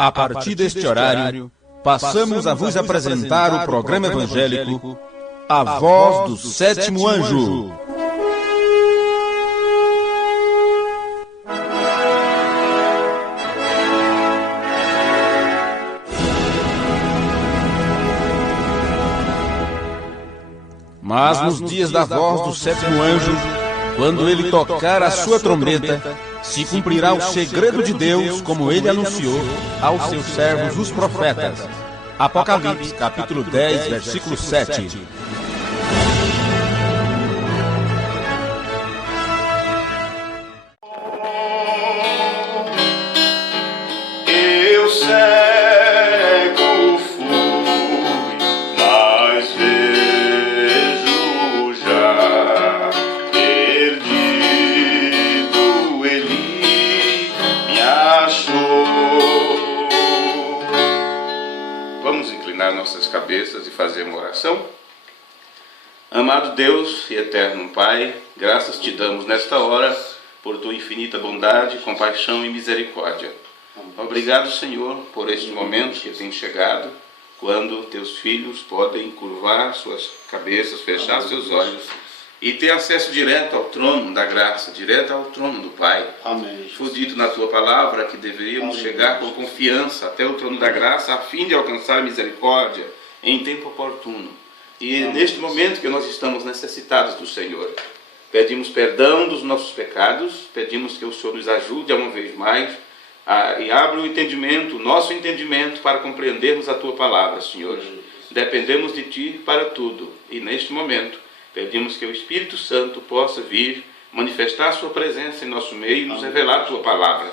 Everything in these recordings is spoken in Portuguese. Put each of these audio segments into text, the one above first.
A partir deste horário, passamos a vos apresentar o programa evangélico A Voz do Sétimo Anjo. Mas nos dias da voz do sétimo anjo, quando ele tocar a sua trombeta, se cumprirá o segredo de Deus, como ele anunciou aos seus servos os profetas. Apocalipse, capítulo 10, versículo 7. Nossas cabeças e fazer uma oração. Amado Deus e eterno Pai, graças te damos nesta hora por tua infinita bondade, compaixão e misericórdia. Obrigado, Senhor, por este momento que tem chegado, quando teus filhos podem curvar suas cabeças, fechar seus olhos e ter acesso direto ao trono da graça, direto ao trono do Pai. Amém. Foi dito na tua palavra que deveríamos chegar com confiança até o trono da graça, a fim de alcançar misericórdia em tempo oportuno. E neste momento que nós estamos necessitados do Senhor, pedimos perdão dos nossos pecados, pedimos que o Senhor nos ajude uma vez mais e abra o entendimento, o nosso entendimento, para compreendermos a tua palavra, Senhor. Dependemos de ti para tudo, e neste momento pedimos que o Espírito Santo possa vir manifestar a sua presença em nosso meio e nos revelar a tua palavra.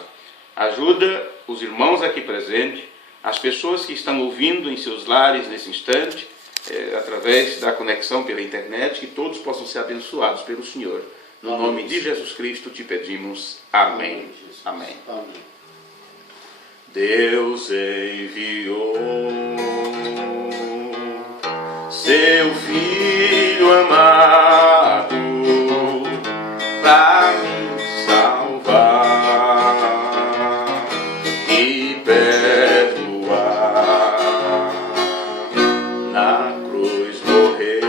Ajuda os irmãos aqui presentes, as pessoas que estão ouvindo em seus lares nesse instante, através da conexão pela internet, que todos possam ser abençoados pelo Senhor. No nome de Jesus Cristo te pedimos. Amém. Amém. Deus enviou seu Filho amado para me salvar e perdoar. Na cruz morreu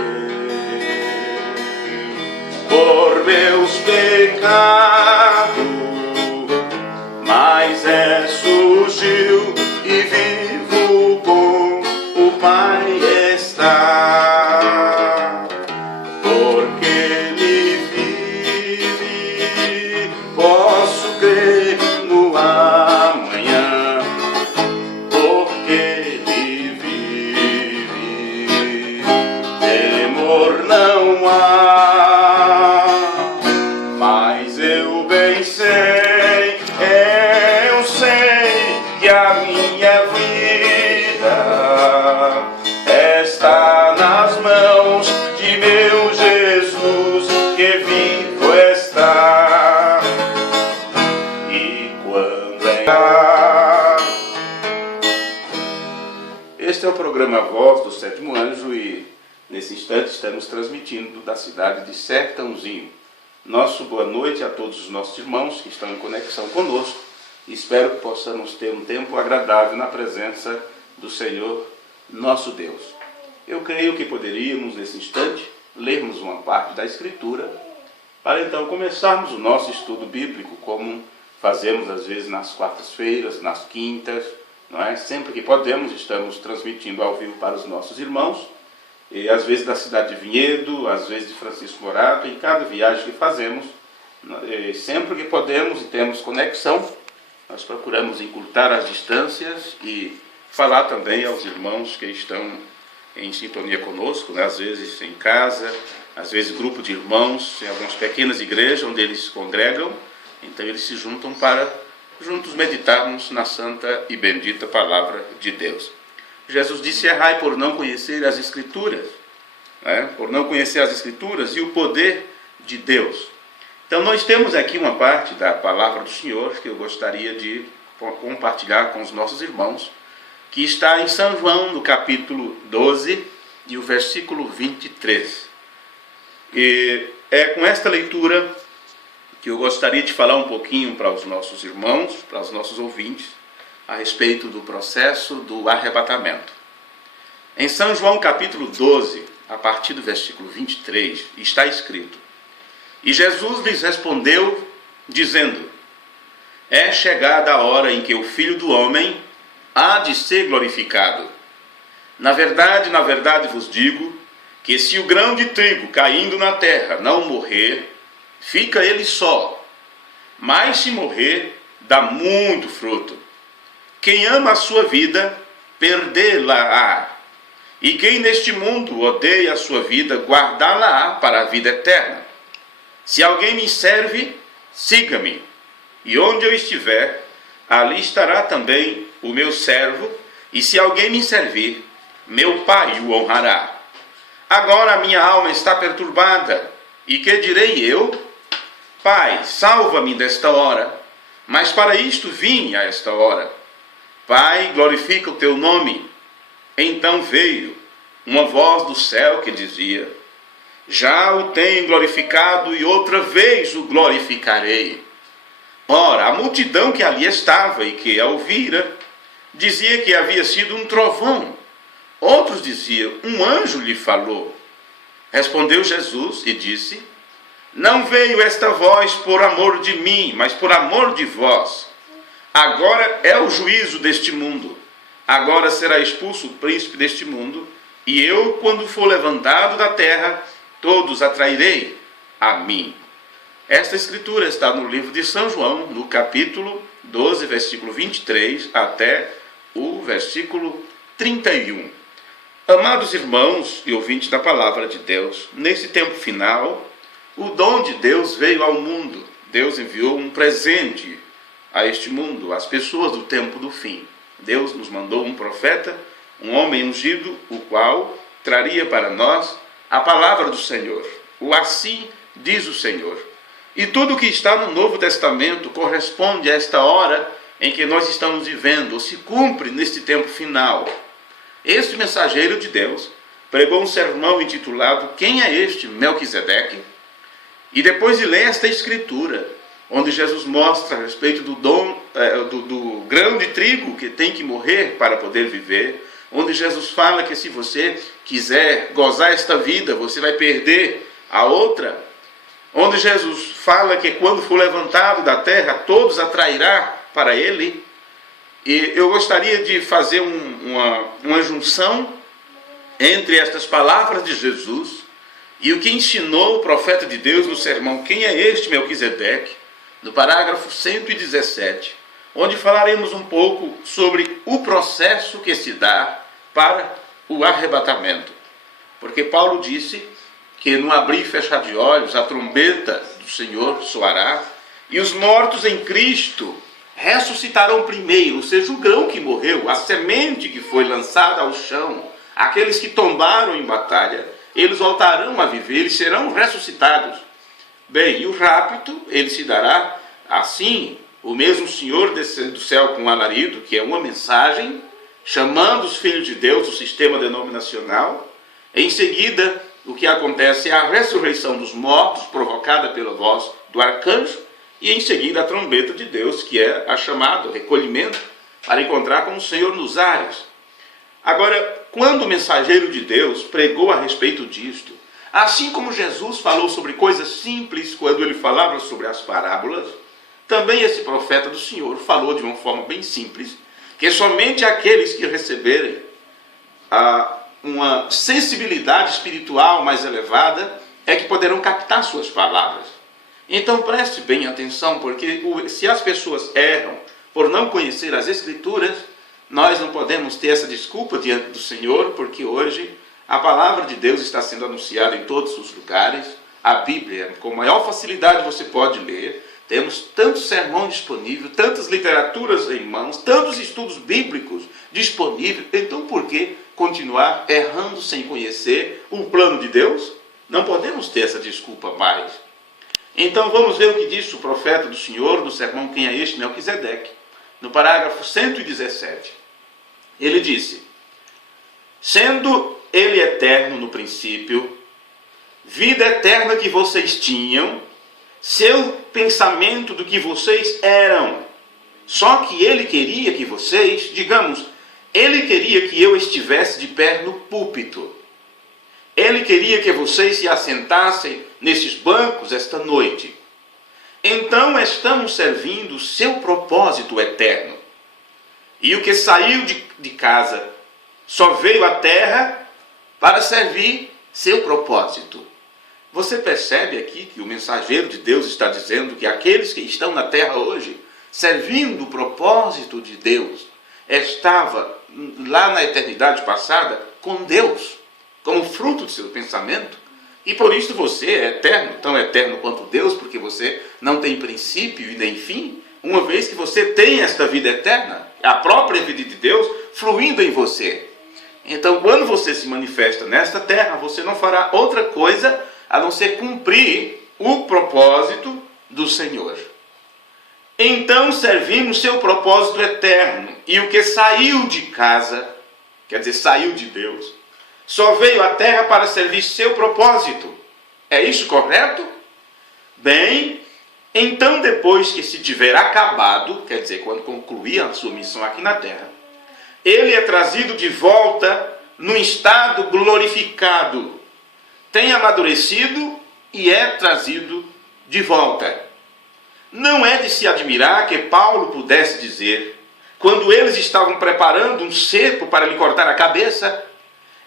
por meus pecados, mas ressurgiu e vivo com o Pai está. Porque ele vive, posso crer no amanhã. Porque ele vive, temor não há. Mas eu bem sei, eu sei que a minha vida está nas mãos de meu Jesus, que vivo está. E quando Este é o programa Voz do Sétimo Anjo, e nesse instante estamos transmitindo da cidade de Sertãozinho. Nosso boa noite a todos os nossos irmãos que estão em conexão conosco. Espero que possamos ter um tempo agradável na presença do Senhor, nosso Deus. Eu creio que poderíamos, nesse instante, lermos uma parte da Escritura, para então começarmos o nosso estudo bíblico, como fazemos às vezes nas quartas-feiras, nas quintas, não é? Sempre que podemos, estamos transmitindo ao vivo para os nossos irmãos, e às vezes da cidade de Vinhedo, às vezes de Francisco Morato, em cada viagem que fazemos, sempre que podemos e temos conexão, nós procuramos encurtar as distâncias e falar também aos irmãos que estão em sintonia conosco, né? Às vezes em casa, às vezes grupo de irmãos, em algumas pequenas igrejas onde eles se congregam, então eles se juntam para juntos meditarmos na santa e bendita palavra de Deus. Jesus disse: errai por não conhecer as Escrituras, né? Por não conhecer as Escrituras e o poder de Deus. Então nós temos aqui uma parte da palavra do Senhor que eu gostaria de compartilhar com os nossos irmãos, que está em São João, no capítulo 12 e o versículo 23. E é com esta leitura que eu gostaria de falar um pouquinho para os nossos irmãos, para os nossos ouvintes, a respeito do processo do arrebatamento. Em São João capítulo 12, a partir do versículo 23, está escrito: E Jesus lhes respondeu, dizendo: É chegada a hora em que o Filho do Homem há de ser glorificado. Na verdade vos digo, que se o grão de trigo caindo na terra não morrer, fica ele só, mas se morrer, dá muito fruto. Quem ama a sua vida, perdê-la-á. E quem neste mundo odeia a sua vida, guardá-la-á para a vida eterna. Se alguém me serve, siga-me. E onde eu estiver, ali estará também o meu servo. E se alguém me servir, meu Pai o honrará. Agora a minha alma está perturbada. E que direi eu? Pai, salva-me desta hora. Mas para isto vim a esta hora. Pai, glorifica o teu nome. Então veio uma voz do céu que dizia: Já o tenho glorificado e outra vez o glorificarei. Ora, a multidão que ali estava e que a ouvira, dizia que havia sido um trovão. Outros diziam: Um anjo lhe falou. Respondeu Jesus e disse: Não veio esta voz por amor de mim, mas por amor de vós. Agora é o juízo deste mundo. Agora será expulso o príncipe deste mundo, e eu, quando for levantado da terra, todos atrairei a mim. Esta escritura está no livro de São João, no capítulo 12, versículo 23, até o versículo 31. Amados irmãos e ouvintes da palavra de Deus, nesse tempo final, o dom de Deus veio ao mundo. Deus enviou um presente a este mundo, às pessoas do tempo do fim. Deus nos mandou um profeta, um homem ungido, o qual traria para nós a palavra do Senhor. O assim diz o Senhor. E tudo o que está no Novo Testamento corresponde a esta hora em que nós estamos vivendo, ou se cumpre neste tempo final. Este mensageiro de Deus pregou um sermão intitulado Quem é este Melquisedeque? E depois de ler esta escritura, onde Jesus mostra a respeito do grão de trigo que tem que morrer para poder viver, onde Jesus fala que se você quiser gozar esta vida, você vai perder a outra, onde Jesus fala que quando for levantado da terra, todos atrairá para ele. E eu gostaria de fazer uma junção entre estas palavras de Jesus e o que ensinou o profeta de Deus no sermão Quem é este Melquisedeque? No parágrafo 117, onde falaremos um pouco sobre o processo que se dá para o arrebatamento. Porque Paulo disse que no abrir e fechar de olhos a trombeta do Senhor soará, e os mortos em Cristo ressuscitarão primeiro, ou seja, o grão que morreu, a semente que foi lançada ao chão, aqueles que tombaram em batalha, eles voltarão a viver, eles serão ressuscitados. Bem, e o rapto, ele se dará assim, o mesmo Senhor descendo do céu com um alarido, que é uma mensagem, chamando os filhos de Deus, o sistema denominacional. Em seguida, o que acontece é a ressurreição dos mortos, provocada pela voz do arcanjo, e em seguida a trombeta de Deus, que é a chamada, o recolhimento, para encontrar com o Senhor nos ares. Agora, quando o mensageiro de Deus pregou a respeito disto, assim como Jesus falou sobre coisas simples quando ele falava sobre as parábolas, também esse profeta do Senhor falou de uma forma bem simples, que somente aqueles que receberem uma sensibilidade espiritual mais elevada é que poderão captar suas palavras. Então preste bem atenção, porque se as pessoas erram por não conhecer as Escrituras, nós não podemos ter essa desculpa diante do Senhor, porque hoje a palavra de Deus está sendo anunciada em todos os lugares. A Bíblia, com maior facilidade você pode ler. Temos tanto sermão disponível, tantas literaturas em mãos, tantos estudos bíblicos disponíveis. Então por que continuar errando sem conhecer o plano de Deus? Não podemos ter essa desculpa mais. Então vamos ver o que disse o profeta do Senhor no sermão Quem é este Melquisedeque? No parágrafo 117. Ele disse: Sendo ele eterno no princípio, vida eterna que vocês tinham, seu pensamento do que vocês eram, Só que ele queria que vocês, digamos, ele queria que eu estivesse de pé no púlpito. Ele queria que vocês se assentassem nesses bancos esta noite. Então estamos servindo o seu propósito eterno. E o que saiu de casa só veio à terra para servir seu propósito. Você percebe aqui que o mensageiro de Deus está dizendo que aqueles que estão na terra hoje, servindo o propósito de Deus, estava lá na eternidade passada com Deus, como fruto de seu pensamento. E por isso você é eterno, tão eterno quanto Deus, porque você não tem princípio e nem fim, uma vez que você tem esta vida eterna, a própria vida de Deus fluindo em você. Então, quando você se manifesta nesta terra, você não fará outra coisa a não ser cumprir o propósito do Senhor. Então, servimos seu propósito eterno. E o que saiu de casa, quer dizer, saiu de Deus, só veio à terra para servir seu propósito. É isso correto? Bem, então depois que se tiver acabado, quer dizer, quando concluir a sua missão aqui na terra, ele é trazido de volta no estado glorificado. Tem amadurecido e é trazido de volta. Não é de se admirar que Paulo pudesse dizer, quando eles estavam preparando um cepo para lhe cortar a cabeça,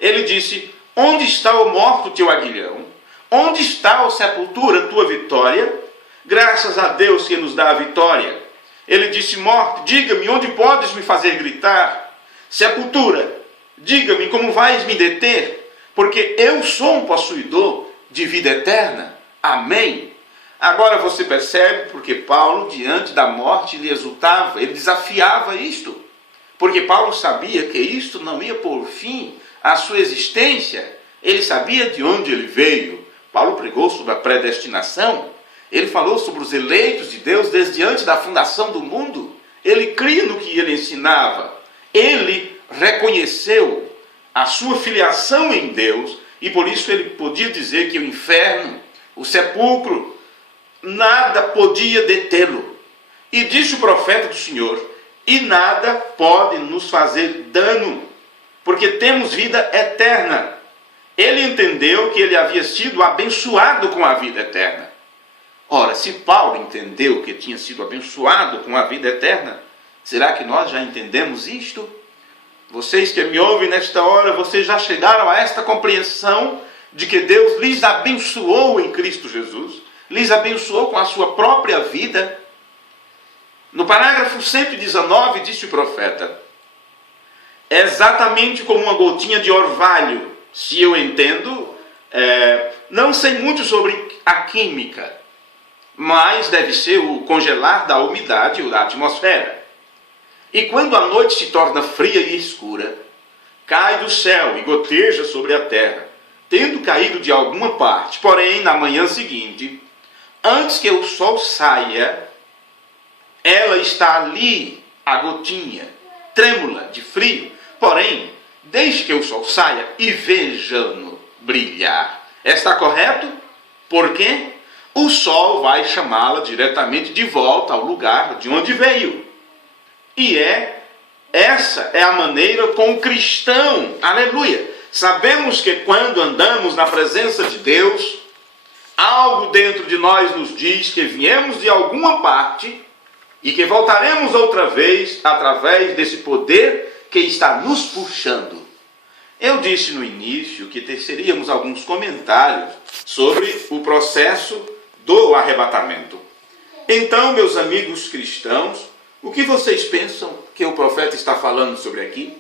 ele disse: onde está o morto teu aguilhão? Onde está, ó sepultura, tua vitória? Graças a Deus que nos dá a vitória. Ele disse: morte, diga-me, onde podes me fazer gritar? Sepultura, diga-me, como vais me deter? Porque eu sou um possuidor de vida eterna. Amém. Agora você percebe porque Paulo, diante da morte, ele exultava, ele desafiava isto. Porque Paulo sabia que isto não ia pôr fim à sua existência. Ele sabia de onde ele veio. Paulo pregou sobre a predestinação. Ele falou sobre os eleitos de Deus desde antes da fundação do mundo. Ele cria no que ele ensinava. Ele reconheceu a sua filiação em Deus e por isso ele podia dizer que o inferno, o sepulcro, nada podia detê-lo. E disse o profeta do Senhor: e nada pode nos fazer dano, porque temos vida eterna. Ele entendeu que ele havia sido abençoado com a vida eterna. Ora, se Paulo entendeu que tinha sido abençoado com a vida eterna, será que nós já entendemos isto? Vocês que me ouvem nesta hora, vocês já chegaram a esta compreensão de que Deus lhes abençoou em Cristo Jesus, lhes abençoou com a sua própria vida? No parágrafo 119, disse o profeta: é exatamente como uma gotinha de orvalho. Se eu entendo, não sei muito sobre a química, mas deve ser o congelar da umidade ou da atmosfera. E quando a noite se torna fria e escura, cai do céu e goteja sobre a terra, tendo caído de alguma parte. Porém, na manhã seguinte, antes que o sol saia, ela está ali, a gotinha, trêmula de frio. Porém, deixe que o sol saia e veja-no brilhar. Está correto? Por quê? O sol vai chamá-la diretamente de volta ao lugar de onde veio. E essa é a maneira com o cristão. Aleluia! Sabemos que quando andamos na presença de Deus, algo dentro de nós nos diz que viemos de alguma parte e que voltaremos outra vez através desse poder que está nos puxando. Eu disse no início que teríamos alguns comentários sobre o processo do arrebatamento. Então, meus amigos cristãos, o que vocês pensam que o profeta está falando sobre aqui?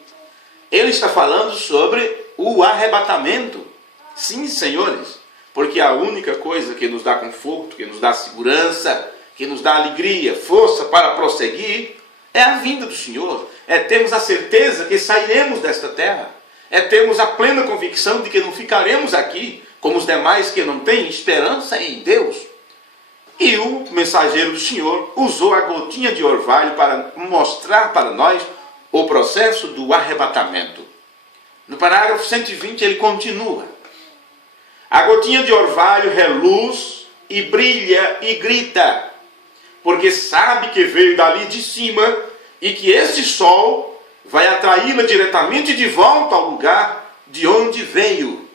Ele está falando sobre o arrebatamento. Sim, senhores, porque a única coisa que nos dá conforto, que nos dá segurança, que nos dá alegria, força para prosseguir, é a vinda do Senhor. É termos a certeza que sairemos desta terra. É termos a plena convicção de que não ficaremos aqui como os demais que não têm esperança em Deus. E o mensageiro do Senhor usou a gotinha de orvalho para mostrar para nós o processo do arrebatamento. No parágrafo 120 ele continua: a gotinha de orvalho reluz e brilha e grita: porque sabe que veio dali de cima e que esse sol vai atraí-la diretamente de volta ao lugar de onde veio.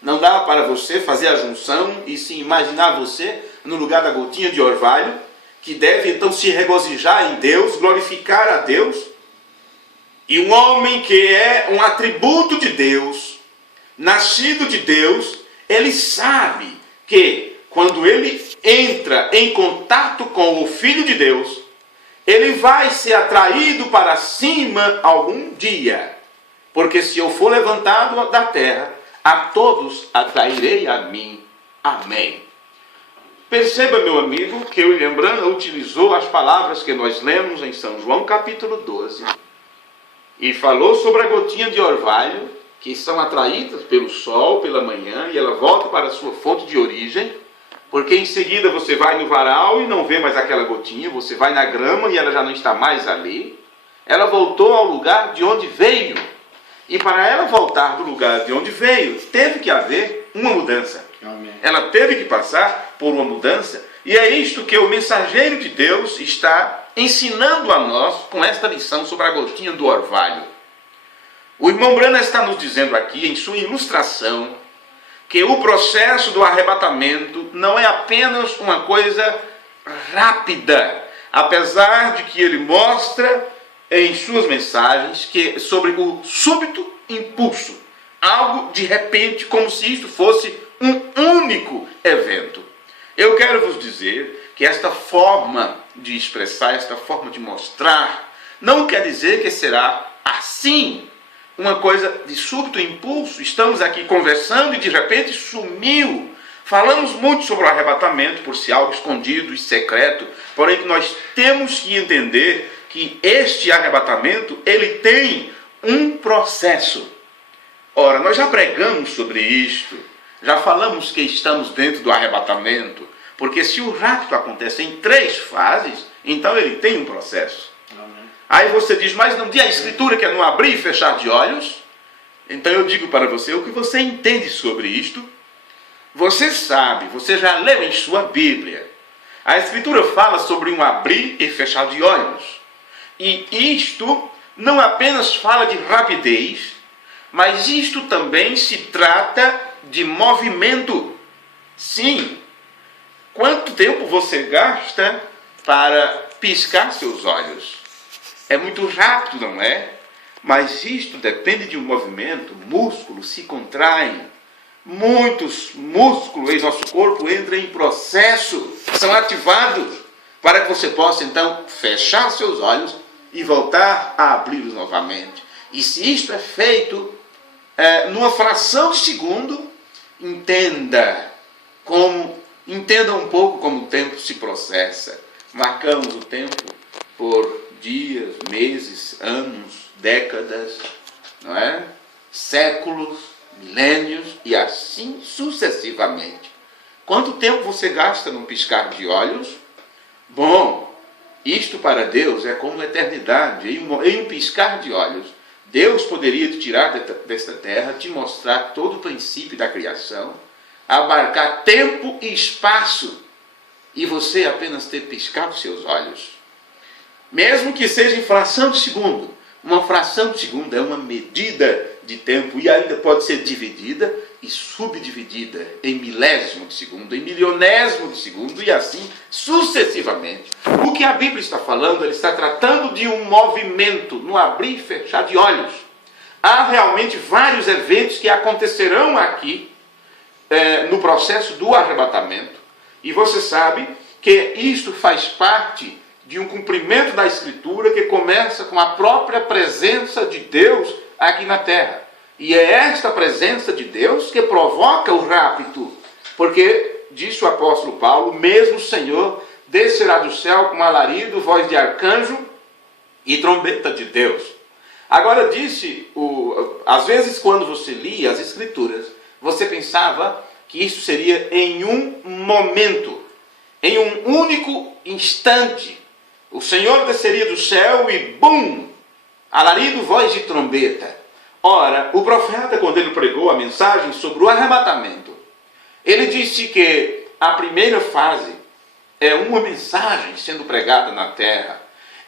Não dá para você fazer a junção e se imaginar você no lugar da gotinha de orvalho, que deve então se regozijar em Deus, glorificar a Deus. E um homem que é um atributo de Deus, nascido de Deus, ele sabe que quando ele entra em contato com o Filho de Deus, ele vai ser atraído para cima algum dia. Porque se eu for levantado da terra, a todos atrairei a mim. Amém. Perceba, meu amigo, que o William Branham utilizou as palavras que nós lemos em São João capítulo 12 e falou sobre a gotinha de orvalho, que são atraídas pelo sol pela manhã e ela volta para a sua fonte de origem, porque em seguida você vai no varal e não vê mais aquela gotinha, você vai na grama e ela já não está mais ali. Ela voltou ao lugar de onde veio. E para ela voltar do lugar de onde veio, teve que haver uma mudança. Amém. Ela teve que passar por uma mudança. E é isto que o mensageiro de Deus está ensinando a nós com esta lição sobre a gotinha do orvalho. O irmão Branham está nos dizendo aqui, em sua ilustração, que o processo do arrebatamento não é apenas uma coisa rápida, apesar de que ele mostra em suas mensagens que sobre o súbito impulso, algo de repente, como se isto fosse um único evento. Eu quero vos dizer que esta forma de expressar, esta forma de mostrar, não quer dizer que será assim, uma coisa de súbito impulso. Estamos aqui conversando e de repente sumiu. Falamos muito sobre o arrebatamento por ser algo escondido e secreto, porém que nós temos que entender que este arrebatamento, ele tem um processo. Ora, nós já pregamos sobre isto, já falamos que estamos dentro do arrebatamento, porque se o rapto acontece em 3 fases, então ele tem um processo. Amém. Aí você diz, mas não diz a Escritura que é no abrir e fechar de olhos? Então eu digo para você, o que você entende sobre isto? Você sabe, você já leu em sua Bíblia. A Escritura fala sobre um abrir e fechar de olhos. E isto não apenas fala de rapidez, mas isto também se trata de movimento. Sim. Quanto tempo você gasta para piscar seus olhos? É muito rápido, não é? Mas isto depende de um movimento. Músculos se contraem. Muitos músculos em nosso corpo entram em processo, são ativados para que você possa então fechar seus olhos e voltar a abri-los novamente. E se isto é feito numa fração de segundo, entenda um pouco como o tempo se processa. Marcamos o tempo por dias, meses, anos, décadas, não é? Séculos, milênios e assim sucessivamente. Quanto tempo você gasta num piscar de olhos? Bom, isto para Deus é como eternidade. Em um piscar de olhos, Deus poderia te tirar desta terra, te mostrar todo o princípio da criação, abarcar tempo e espaço, e você apenas ter piscado seus olhos. Mesmo que seja em fração de segundo. Uma fração de segundo é uma medida de tempo e ainda pode ser dividida e subdividida em milésimo de segundo, em milionésimo de segundo e assim sucessivamente. O que a Bíblia está falando, ele está tratando de um movimento no abrir e fechar de olhos. Há realmente vários eventos que acontecerão aqui no processo do arrebatamento e você sabe que isto faz parte de um cumprimento da Escritura que começa com a própria presença de Deus aqui na terra. E é esta presença de Deus que provoca o rapto. Porque, disse o apóstolo Paulo, mesmo o Senhor descerá do céu com alarido, voz de arcanjo e trombeta de Deus. Agora às vezes quando você lia as Escrituras, você pensava que isso seria em um momento, em um único instante. O Senhor desceria do céu e bum! Alarido, voz de trombeta. Ora, o profeta, quando ele pregou a mensagem sobre o arrebatamento, ele disse que a primeira fase é uma mensagem sendo pregada na terra.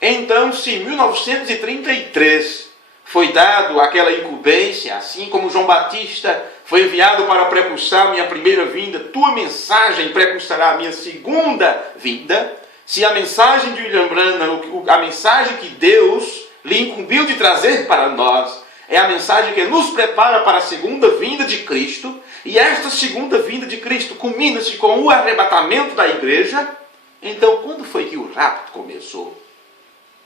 Então, se em 1933 foi dado aquela incumbência, assim como João Batista foi enviado para precursar minha primeira vinda, tua mensagem precursará a minha segunda vinda. Se a mensagem de William Branham, a mensagem que Deus lhe incumbiu de trazer para nós, é a mensagem que nos prepara para a segunda vinda de Cristo, e esta segunda vinda de Cristo culmina-se com o arrebatamento da igreja. Então, quando foi que o rapto começou?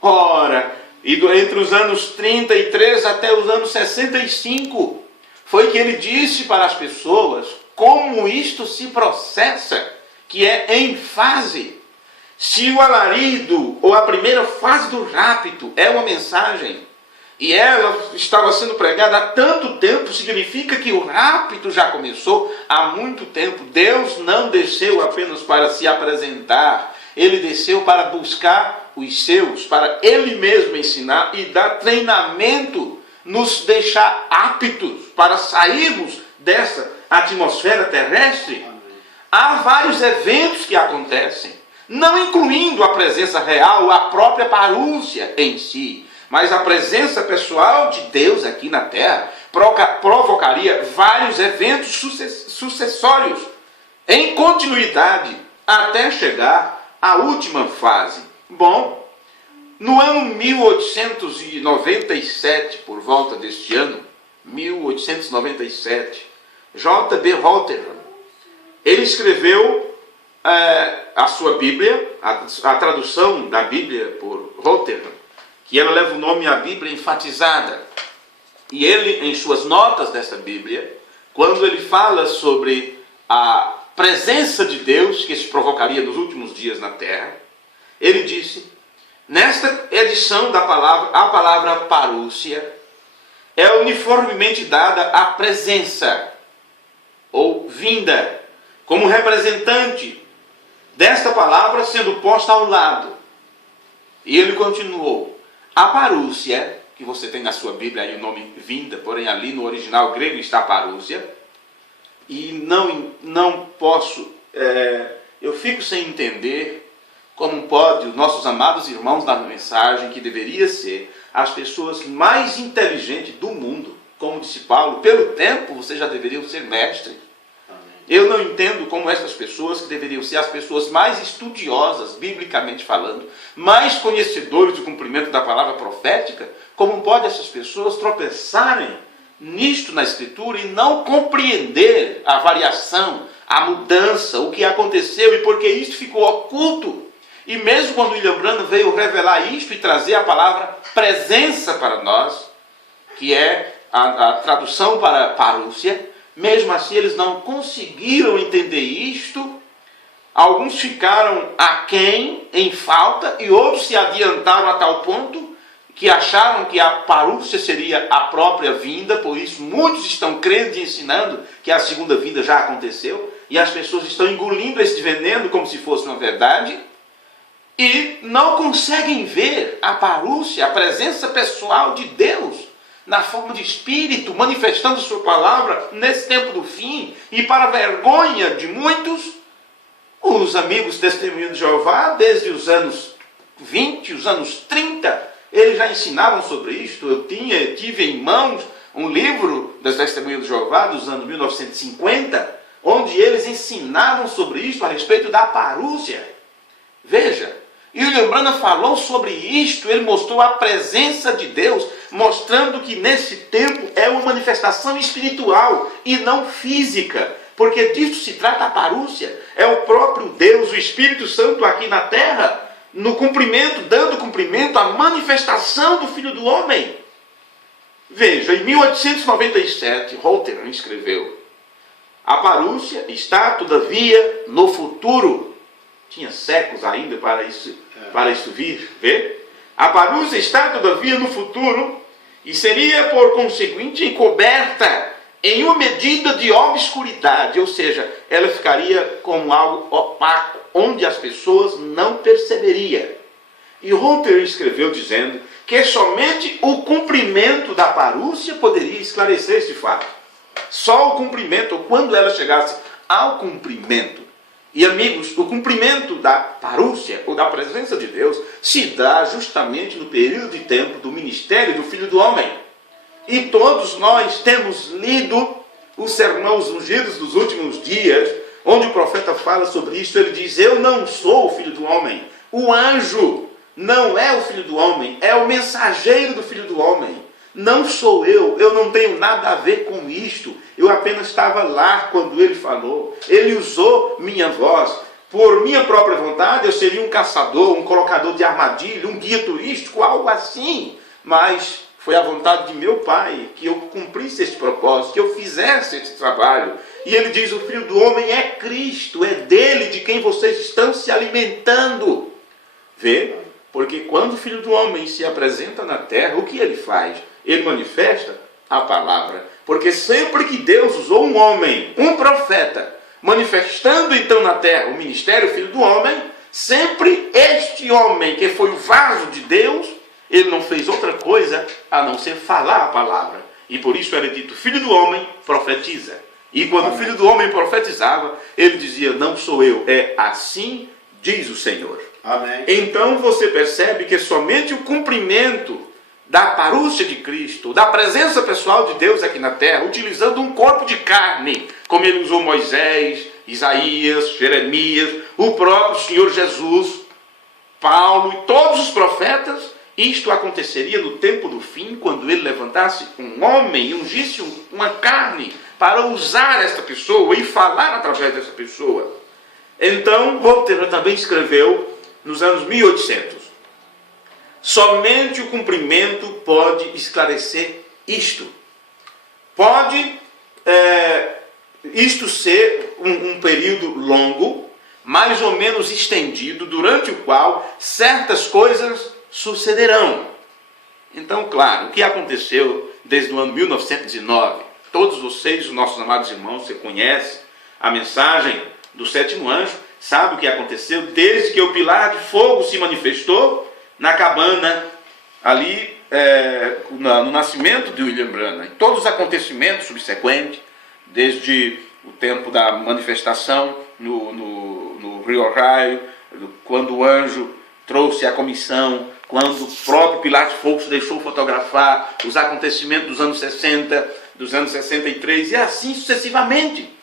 Ora, entre os anos 33 até os anos 65, foi que ele disse para as pessoas como isto se processa, que é em fase. Se o alarido, ou a primeira fase do rapto, é uma mensagem, e ela estava sendo pregada há tanto tempo, significa que o rapto já começou há muito tempo. Deus não desceu apenas para se apresentar, ele desceu para buscar os seus, para ele mesmo ensinar e dar treinamento, nos deixar aptos para sairmos dessa atmosfera terrestre. Há vários eventos que acontecem, não incluindo a presença real, a própria parúcia em si, mas a presença pessoal de Deus aqui na terra provocaria vários eventos sucessórios, em continuidade, até chegar à última fase. Bom, no ano 1897, por volta deste ano, 1897, J.B. Rotherham, ele escreveu a sua Bíblia, a tradução da Bíblia por Rotherham, que ela leva o nome A Bíblia Enfatizada. E ele, em suas notas dessa Bíblia, quando ele fala sobre a presença de Deus que se provocaria nos últimos dias na terra, ele disse: nesta edição da palavra, a palavra parúcia é uniformemente dada à presença ou vinda, como representante desta palavra sendo posta ao lado. E ele continuou: a parúcia, que você tem na sua Bíblia aí o nome vinda, porém ali no original grego está parúcia, e não posso, eu fico sem entender como pode os nossos amados irmãos na mensagem, que deveria ser as pessoas mais inteligentes do mundo, como disse Paulo, pelo tempo vocês já deveriam ser mestres. Eu não entendo como essas pessoas, que deveriam ser as pessoas mais estudiosas, biblicamente falando, mais conhecedores do cumprimento da palavra profética, como pode essas pessoas tropeçarem nisto na Escritura e não compreender a variação, a mudança, o que aconteceu e por que isto ficou oculto. E mesmo quando William Branham veio revelar isto e trazer a palavra presença para nós, que é a tradução para parúcia, mesmo assim eles não conseguiram entender isto. Alguns ficaram aquém, em falta, e outros se adiantaram a tal ponto que acharam que a parúcia seria a própria vinda. Por isso muitos estão crendo e ensinando que a segunda vinda já aconteceu, e as pessoas estão engolindo esse veneno como se fosse uma verdade, e não conseguem ver a parúcia, a presença pessoal de Deus, na forma de Espírito, manifestando sua palavra nesse tempo do fim. E para a vergonha de muitos, os amigos testemunhos de Jeová, desde os anos 20, os anos 30, eles já ensinavam sobre isto. Eu tive em mãos um livro das testemunhas de Jeová, dos anos 1950, onde eles ensinavam sobre isto, a respeito da parúcia. Veja, e o William Branham falou sobre isto, ele mostrou a presença de Deus, mostrando que nesse tempo é uma manifestação espiritual e não física, porque disso se trata a parúcia. É o próprio Deus, o Espírito Santo aqui na terra, no cumprimento, dando cumprimento à manifestação do Filho do Homem. Veja, em 1897, Rotherham escreveu: a parúcia está, todavia, no futuro. Tinha séculos ainda para isso vir, vê? A parúcia está, todavia, no futuro, e seria, por conseguinte, encoberta em uma medida de obscuridade, ou seja, ela ficaria como algo opaco, onde as pessoas não perceberiam. E Rotherham escreveu dizendo que somente o cumprimento da parúcia poderia esclarecer esse fato. Só o cumprimento, ou quando ela chegasse ao cumprimento, E amigos, o cumprimento da parúcia, ou da presença de Deus, se dá justamente no período de tempo do ministério do Filho do Homem. E todos nós temos lido os sermões ungidos dos últimos dias, onde o profeta fala sobre isso. Ele diz: eu não sou o Filho do Homem. O anjo não é o Filho do Homem, é o mensageiro do Filho do Homem. Não sou eu não tenho nada a ver com isto. Eu apenas estava lá quando ele falou. Ele usou minha voz. Por minha própria vontade, eu seria um caçador, um colocador de armadilha, um guia turístico, algo assim. Mas foi a vontade de meu Pai que eu cumprisse esse propósito, que eu fizesse esse trabalho. E ele diz: o Filho do Homem é Cristo, é dele de quem vocês estão se alimentando. Vê? Porque quando o Filho do Homem se apresenta na terra, o que ele faz? Ele manifesta a palavra. Porque sempre que Deus usou um homem, um profeta, manifestando então na terra o ministério Filho do Homem, sempre este homem que foi o vaso de Deus, ele não fez outra coisa a não ser falar a palavra. E por isso era dito: Filho do Homem profetiza. E quando o Filho do Homem profetizava, ele dizia: não sou eu, é assim diz o Senhor. Amém. Então você percebe que somente o cumprimento da parúcia de Cristo, da presença pessoal de Deus aqui na terra, utilizando um corpo de carne, como ele usou Moisés, Isaías, Jeremias, o próprio Senhor Jesus, Paulo e todos os profetas, isto aconteceria no tempo do fim, quando ele levantasse um homem e ungisse uma carne para usar esta pessoa e falar através dessa pessoa. Então, Voltaire também escreveu nos anos 1800. Somente o cumprimento pode esclarecer isto. Pode isto ser um período longo, mais ou menos estendido, durante o qual certas coisas sucederão. Então, claro, o que aconteceu desde o ano 1909? Todos vocês, os nossos amados irmãos, você conhece a mensagem do sétimo anjo, sabe o que aconteceu desde que o pilar de fogo se manifestou na cabana, ali no nascimento de William Branham. Todos os acontecimentos subsequentes, desde o tempo da manifestação no Rio Ohio, quando o anjo trouxe a comissão, quando o próprio pilar de fogo se deixou fotografar, os acontecimentos dos anos 60, dos anos 63, e assim sucessivamente.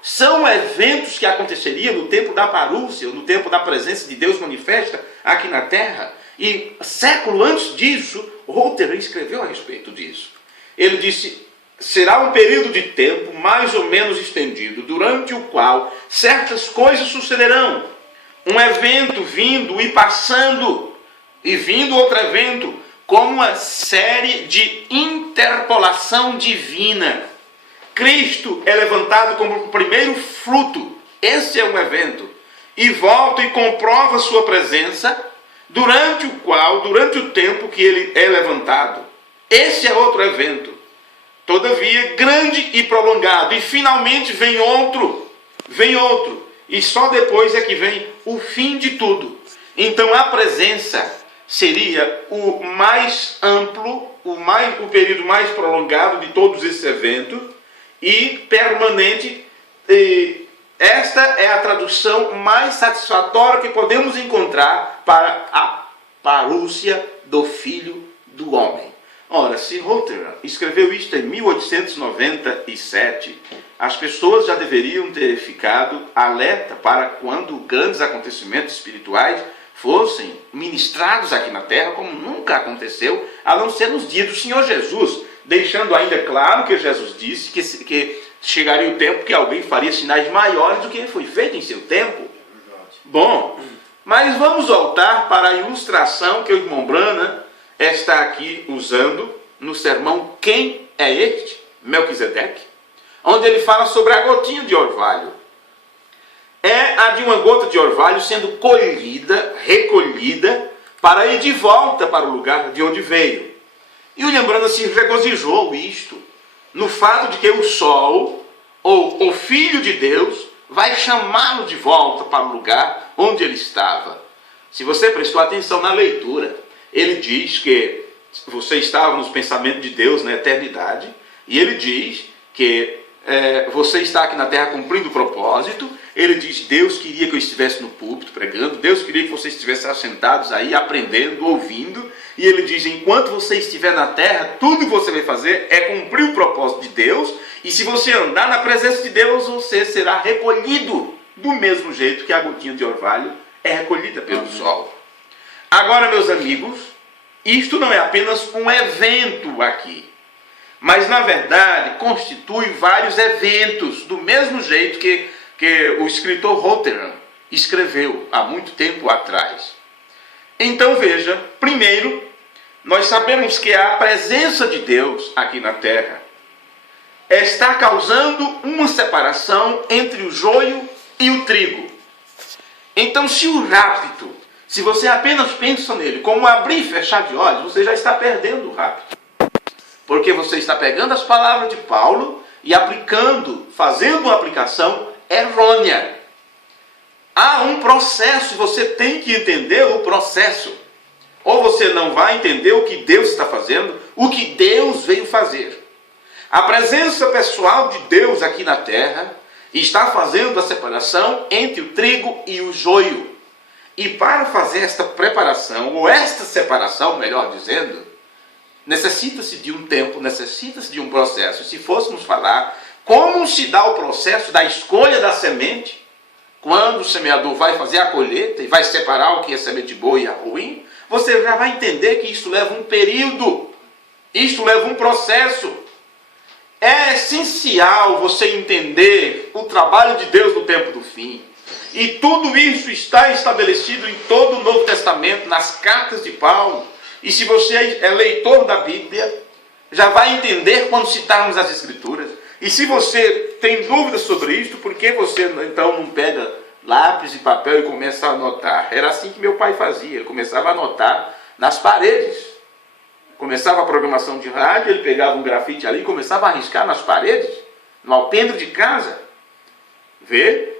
São eventos que aconteceriam no tempo da parúcia, no tempo da presença de Deus manifesta aqui na terra. E século antes disso, Voltaire escreveu a respeito disso. Ele disse: será um período de tempo mais ou menos estendido, durante o qual certas coisas sucederão. Um evento vindo e passando, e vindo outro evento, como uma série de interpolação divina. Cristo é levantado como o primeiro fruto, esse é um evento, e volta e comprova sua presença, durante o tempo que ele é levantado. Esse é outro evento, todavia grande e prolongado, e finalmente vem outro, e só depois é que vem o fim de tudo. Então a presença seria o mais amplo, o período mais prolongado de todos esses eventos, e permanente. Esta é a tradução mais satisfatória que podemos encontrar para a parúcia do Filho do Homem. Ora, se Voltaire escreveu isto em 1897, as pessoas já deveriam ter ficado alerta para quando grandes acontecimentos espirituais fossem ministrados aqui na terra, como nunca aconteceu, a não ser nos dias do Senhor Jesus, deixando ainda claro que Jesus disse que chegaria o tempo que alguém faria sinais maiores do que foi feito em seu tempo. Bom, mas vamos voltar para a ilustração que o irmão Branham está aqui usando no sermão Quem é este? Melquisedeque, onde ele fala sobre a gotinha de orvalho. É a de uma gota de orvalho sendo colhida, recolhida, para ir de volta para o lugar de onde veio. E William Branham se regozijou isto, no fato de que o sol, ou o Filho de Deus, vai chamá-lo de volta para o lugar onde ele estava. Se você prestou atenção na leitura, ele diz que você estava nos pensamentos de Deus na eternidade, e ele diz que você está aqui na terra cumprindo o propósito, Ele diz, Deus queria que eu estivesse no púlpito pregando, Deus queria que vocês estivessem assentados aí, aprendendo, ouvindo, e ele diz, enquanto você estiver na terra, tudo que você vai fazer é cumprir o propósito de Deus, e se você andar na presença de Deus, você será recolhido, do mesmo jeito que a gotinha de orvalho é recolhida pelo sol. Agora, meus amigos, isto não é apenas um evento aqui, mas na verdade constitui vários eventos, do mesmo jeito que o escritor Rotherham escreveu há muito tempo atrás. Então veja, primeiro, nós sabemos que a presença de Deus aqui na terra está causando uma separação entre o joio e o trigo. Então se o rapto, se você apenas pensa nele como abrir e fechar de olhos, você já está perdendo o rapto. Porque você está pegando as palavras de Paulo e aplicando, fazendo uma aplicação errônea. Há um processo, você tem que entender o processo. Ou você não vai entender o que Deus está fazendo, o que Deus veio fazer. A presença pessoal de Deus aqui na terra está fazendo a separação entre o trigo e o joio. E para fazer esta preparação, ou esta separação, melhor dizendo, necessita-se de um tempo, necessita-se de um processo. Se fôssemos falar como se dá o processo da escolha da semente, quando o semeador vai fazer a colheita e vai separar o que é semente boa e a ruim, você já vai entender que isso leva um período, isso leva um processo. É essencial você entender o trabalho de Deus no tempo do fim. E tudo isso está estabelecido em todo o Novo Testamento, nas cartas de Paulo. E se você é leitor da Bíblia, já vai entender quando citarmos as Escrituras. E se você tem dúvidas sobre isso, por que você então não pega lápis e papel e começa a anotar? Era assim que meu pai fazia, ele começava a anotar nas paredes. Começava a programação de rádio, ele pegava um grafite ali e começava a riscar nas paredes, no alpendre de casa. Vê?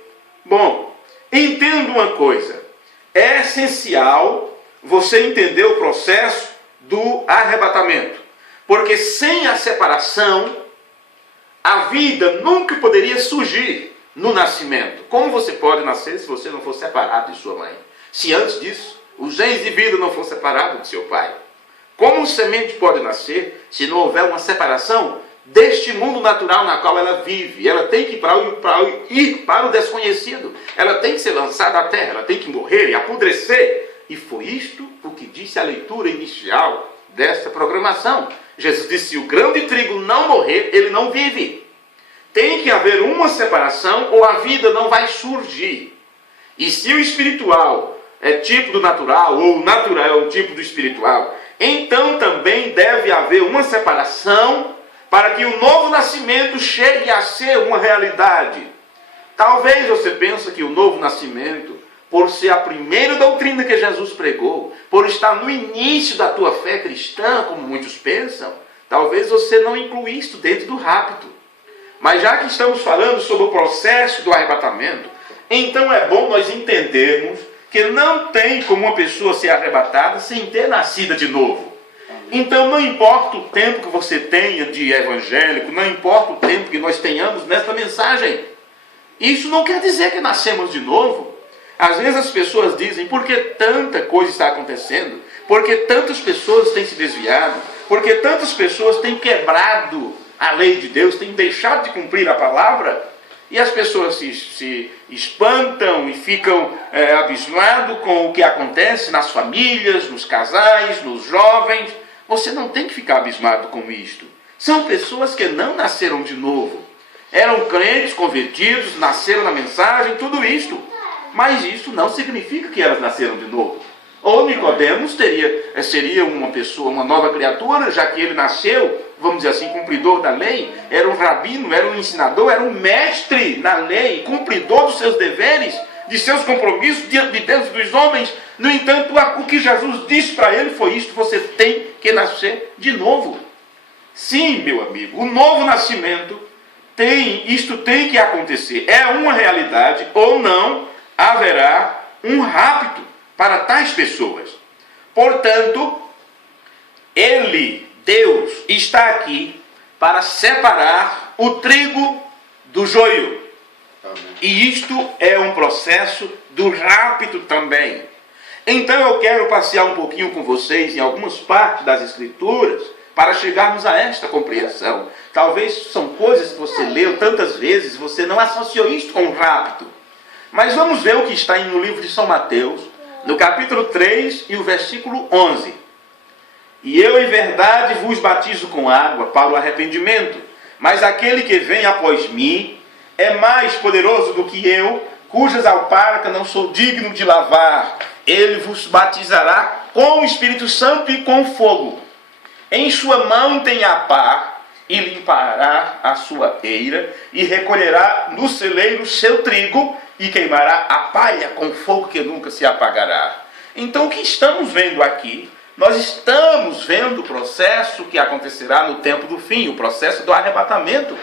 Bom, entenda uma coisa, é essencial você entender o processo do arrebatamento, porque sem a separação, a vida nunca poderia surgir no nascimento. Como você pode nascer se você não for separado de sua mãe? Se antes disso, os genes de vida não for separado de seu pai? Como semente pode nascer se não houver uma separação deste mundo natural na qual ela vive? Ela tem que ir para o desconhecido. Ela tem que ser lançada à terra, ela tem que morrer e apodrecer. E foi isto o que disse a leitura inicial desta programação. Jesus disse, se o grão de trigo não morrer, ele não vive. Tem que haver uma separação ou a vida não vai surgir. E se o espiritual é tipo do natural, ou o natural é um tipo do espiritual, então também deve haver uma separação para que o novo nascimento chegue a ser uma realidade. Talvez você pense que o novo nascimento, por ser a primeira doutrina que Jesus pregou, por estar no início da tua fé cristã, como muitos pensam, talvez você não inclua isto dentro do rapto. Mas já que estamos falando sobre o processo do arrebatamento, então é bom nós entendermos que não tem como uma pessoa ser arrebatada sem ter nascido de novo. Então não importa o tempo que você tenha de evangélico, não importa o tempo que nós tenhamos nesta mensagem. Isso não quer dizer que nascemos de novo. Às vezes as pessoas dizem, por que tanta coisa está acontecendo? Por que tantas pessoas têm se desviado? Por que tantas pessoas têm quebrado a lei de Deus, têm deixado de cumprir a palavra? E as pessoas se espantam e ficam abismados com o que acontece nas famílias, nos casais, nos jovens. Você não tem que ficar abismado com isto. São pessoas que não nasceram de novo. Eram crentes, convertidos, nasceram na mensagem, tudo isto. Mas isso não significa que elas nasceram de novo. Ou Nicodemos seria uma pessoa, uma nova criatura, já que ele nasceu, vamos dizer assim, cumpridor da lei, era um rabino, era um ensinador, era um mestre na lei, cumpridor dos seus deveres, de seus compromissos diante de Deus e dos homens. No entanto, o que Jesus disse para ele foi isto: você tem que nascer de novo. Sim, meu amigo, o novo nascimento isto tem que acontecer. É uma realidade, ou não haverá um rapto para tais pessoas. Portanto, Deus, está aqui para separar o trigo do joio. Amém. E isto é um processo do rapto também. Então eu quero passear um pouquinho com vocês em algumas partes das Escrituras para chegarmos a esta compreensão. Talvez são coisas que você leu tantas vezes, você não associou isto com o rapto. Mas vamos ver o que está no livro de São Mateus, no capítulo 3 e o versículo 11. E eu em verdade vos batizo com água para o arrependimento, mas aquele que vem após mim é mais poderoso do que eu, cujas alparcas não sou digno de lavar. Ele vos batizará com o Espírito Santo e com fogo. Em sua mão tem a pá, e limpará a sua eira, e recolherá no celeiro seu trigo, e queimará a palha com fogo que nunca se apagará. Então o que estamos vendo aqui? Nós estamos vendo o processo que acontecerá no tempo do fim, o processo do arrebatamento.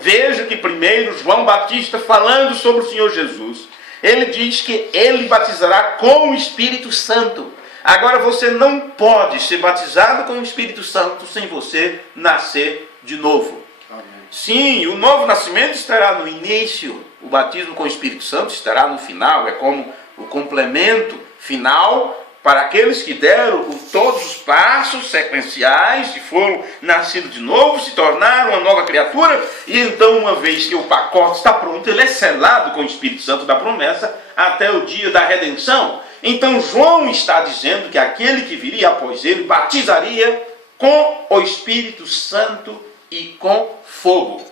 Veja que primeiro João Batista, falando sobre o Senhor Jesus, ele diz que ele batizará com o Espírito Santo. Agora você não pode ser batizado com o Espírito Santo sem você nascer de novo. Amém. Sim, o novo nascimento estará no início, o batismo com o Espírito Santo estará no final, é como o complemento final para aqueles que deram todos os passos sequenciais e foram nascidos de novo, se tornaram uma nova criatura, e então, uma vez que o pacote está pronto, ele é selado com o Espírito Santo da promessa até o dia da redenção. Então João está dizendo que aquele que viria após ele batizaria com o Espírito Santo e com fogo.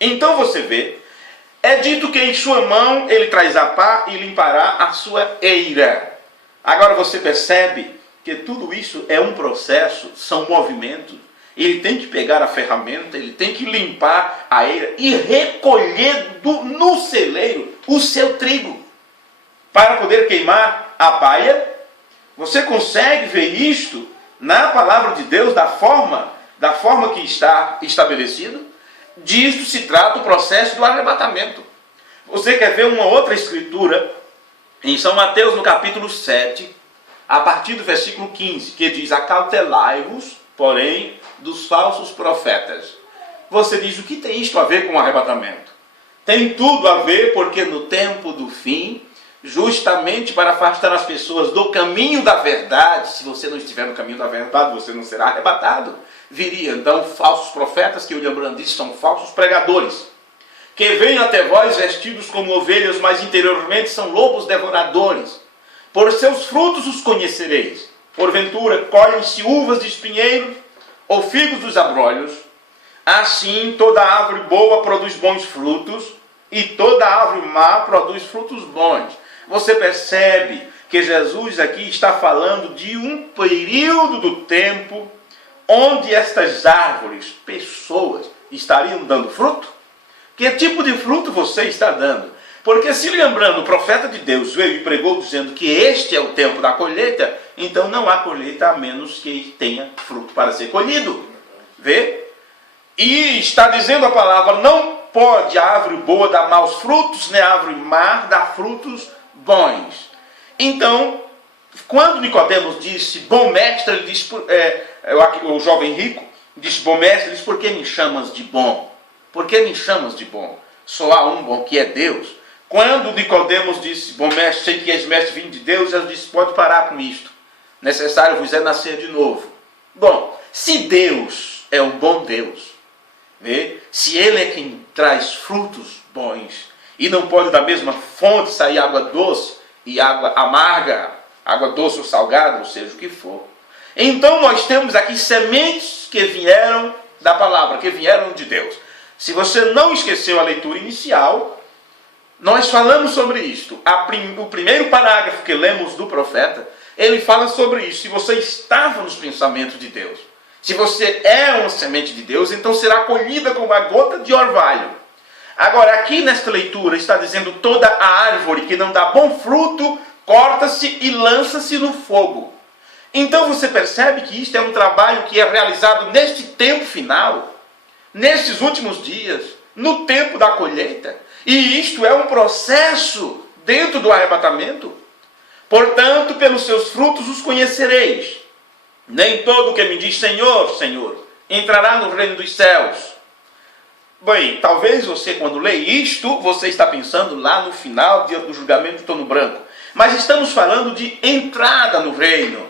Então você vê, é dito que em sua mão ele traz a pá e limpará a sua eira. Agora você percebe que tudo isso é um processo, são movimentos. Ele tem que pegar a ferramenta, ele tem que limpar a eira e recolher no celeiro o seu trigo para poder queimar a palha. Você consegue ver isto na palavra de Deus da forma que está estabelecido? Disto se trata o processo do arrebatamento. Você quer ver uma outra escritura em São Mateus, no capítulo 7, a partir do versículo 15, que diz: acautelai-vos, porém, dos falsos profetas. Você diz, o que tem isto a ver com o arrebatamento? Tem tudo a ver, porque no tempo do fim, justamente para afastar as pessoas do caminho da verdade, se você não estiver no caminho da verdade, você não será arrebatado. Viria então falsos profetas, que William Brandt disse, são falsos pregadores, que vêm até vós vestidos como ovelhas, mas interiormente são lobos devoradores. Por seus frutos os conhecereis. Porventura colhem-se uvas de espinheiro ou figos dos abrolhos. Assim toda árvore boa produz bons frutos, e toda árvore má produz frutos bons. Você percebe que Jesus aqui está falando de um período do tempo onde estas árvores, pessoas, estariam dando fruto? Que tipo de fruto você está dando? Porque se lembrando, o profeta de Deus veio e pregou dizendo que este é o tempo da colheita, então não há colheita a menos que tenha fruto para ser colhido. Vê? E está dizendo a palavra, não pode a árvore boa dar maus frutos, nem a árvore má dar frutos bons. Então, quando Nicodemos disse, bom mestre, ele disse, o jovem rico disse, bom mestre, ele disse, por que me chamas de bom? Por que me chamas de bom? Só há um bom, que é Deus. Quando Nicodemos disse, bom mestre, sei que és mestre vindo de Deus, Jesus disse, pode parar com isto. Necessário vos é nascer de novo. Bom, se Deus é um bom Deus, vê? Se Ele é quem traz frutos bons, e não pode da mesma fonte sair água doce e água amarga, água doce ou salgada, ou seja, o que for. Então nós temos aqui sementes que vieram da palavra, que vieram de Deus. Se você não esqueceu a leitura inicial, nós falamos sobre isto. O primeiro parágrafo que lemos do profeta, ele fala sobre isso. Se você estava nos pensamentos de Deus, se você é uma semente de Deus, então será colhida como uma gota de orvalho. Agora, aqui nesta leitura está dizendo toda a árvore que não dá bom fruto, corta-se e lança-se no fogo. Então você percebe que isto é um trabalho que é realizado neste tempo final, nestes últimos dias, no tempo da colheita. E isto é um processo dentro do arrebatamento. Portanto, pelos seus frutos os conhecereis. Nem todo que me diz Senhor, Senhor, entrará no reino dos céus, Bem, talvez você, quando lê isto, você está pensando lá no final do julgamento do trono branco. Mas estamos falando de entrada no reino.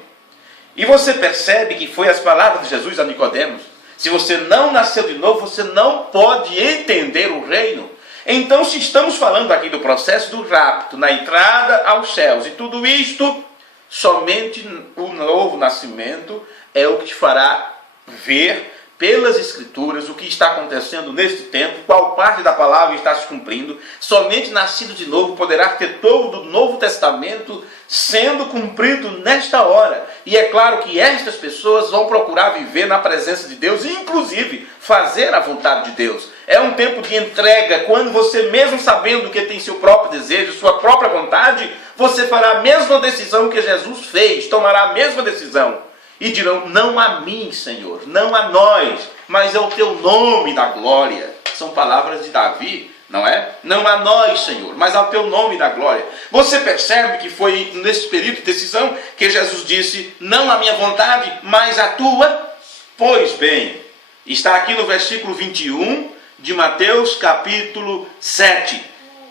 E você percebe que foi as palavras de Jesus a Nicodemos. Se você não nasceu de novo, você não pode entender o reino. Então, se estamos falando aqui do processo do rapto, na entrada aos céus, e tudo isto, somente o novo nascimento é o que te fará ver pelas Escrituras o que está acontecendo neste tempo, qual parte da palavra está se cumprindo. Somente nascido de novo poderá ter todo o Novo Testamento sendo cumprido nesta hora. E é claro que estas pessoas vão procurar viver na presença de Deus e inclusive fazer a vontade de Deus. É um tempo de entrega, quando você, mesmo sabendo que tem seu próprio desejo, sua própria vontade, você fará a mesma decisão que Jesus fez, tomará a mesma decisão. E dirão, não a mim, Senhor, não a nós, mas ao teu nome da glória. São palavras de Davi, não é? Não a nós, Senhor, mas ao teu nome da glória. Você percebe que foi nesse período de decisão que Jesus disse, não a minha vontade, mas a tua? Pois bem, está aqui no versículo 21 de Mateus capítulo 7.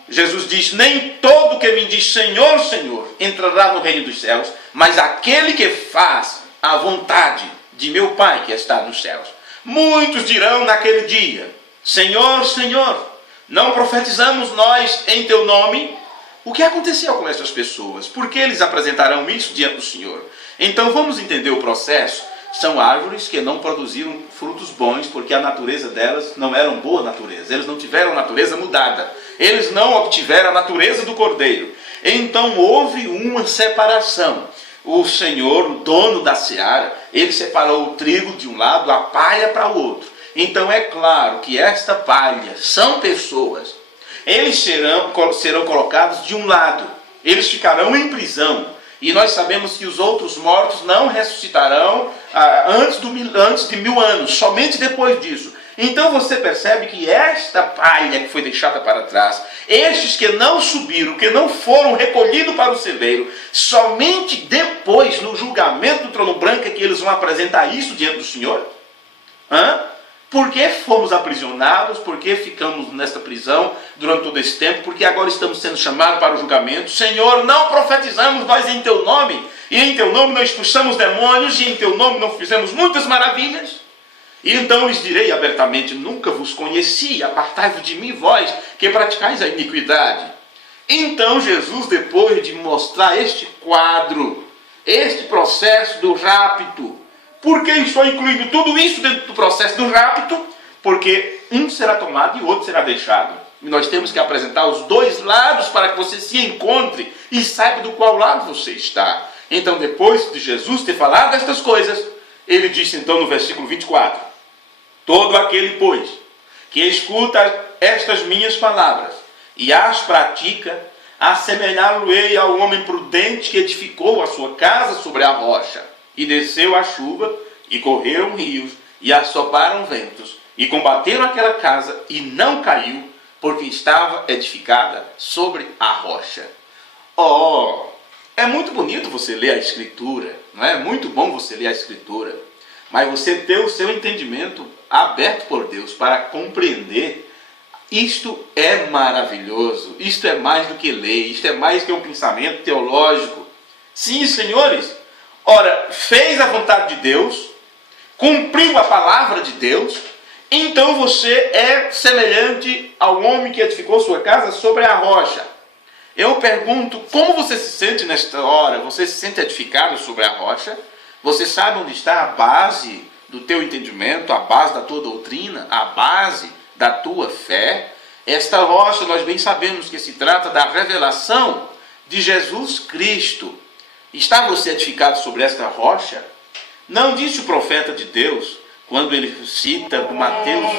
Jesus diz, nem todo que me diz Senhor, Senhor, entrará no reino dos céus, mas aquele que faz a vontade de meu Pai que está nos céus. Muitos dirão naquele dia, Senhor, Senhor, não profetizamos nós em teu nome? O que aconteceu com essas pessoas? Por que eles apresentarão isso diante do Senhor? Então vamos entender o processo. São árvores que não produziram frutos bons, porque a natureza delas não era uma boa natureza. Eles não tiveram a natureza mudada. Eles não obtiveram a natureza do cordeiro. Então houve uma separação. O Senhor, o dono da seara, ele separou o trigo de um lado, a palha para o outro. Então é claro que esta palha são pessoas. Eles serão colocados de um lado. Eles ficarão em prisão. E nós sabemos que os outros mortos não ressuscitarão antes de 1000 anos, somente depois disso. Então você percebe que esta palha que foi deixada para trás, estes que não subiram, que não foram recolhidos para o celeiro, somente depois, no julgamento do trono branco, é que eles vão apresentar isso diante do Senhor? Por que fomos aprisionados? Por que ficamos nesta prisão durante todo esse tempo? Porque agora estamos sendo chamados para o julgamento. Senhor, não profetizamos nós em teu nome, e em teu nome não expulsamos demônios, e em teu nome não fizemos muitas maravilhas? E então lhes direi abertamente, nunca vos conheci, apartai-vos de mim, vós, que praticais a iniquidade. Então Jesus, depois de mostrar este quadro, este processo do rapto, por que estou incluindo tudo isso dentro do processo do rapto? Porque um será tomado e o outro será deixado. E nós temos que apresentar os dois lados para que você se encontre e saiba do qual lado você está. Então, depois de Jesus ter falado estas coisas, ele disse então no versículo 24, todo aquele, pois, que escuta estas minhas palavras e as pratica, assemelhá-lo-ei ao homem prudente que edificou a sua casa sobre a rocha. E desceu a chuva, e correram rios, e assoparam ventos, e combateram aquela casa, e não caiu, porque estava edificada sobre a rocha. É muito bonito você ler a Escritura, não é? Muito bom você ler a Escritura, mas você ter o seu entendimento aberto por Deus para compreender, isto é maravilhoso, isto é mais do que lei, isto é mais que um pensamento teológico. Sim, senhores, ora, fez a vontade de Deus, cumpriu a palavra de Deus, então você é semelhante ao homem que edificou sua casa sobre a rocha. Eu pergunto, como você se sente nesta hora? Você se sente edificado sobre a rocha? Você sabe onde está a base do teu entendimento, a base da tua doutrina, a base da tua fé? Esta rocha, nós bem sabemos que se trata da revelação de Jesus Cristo. Está você edificado sobre esta rocha? Não disse o profeta de Deus, quando ele cita Mateus,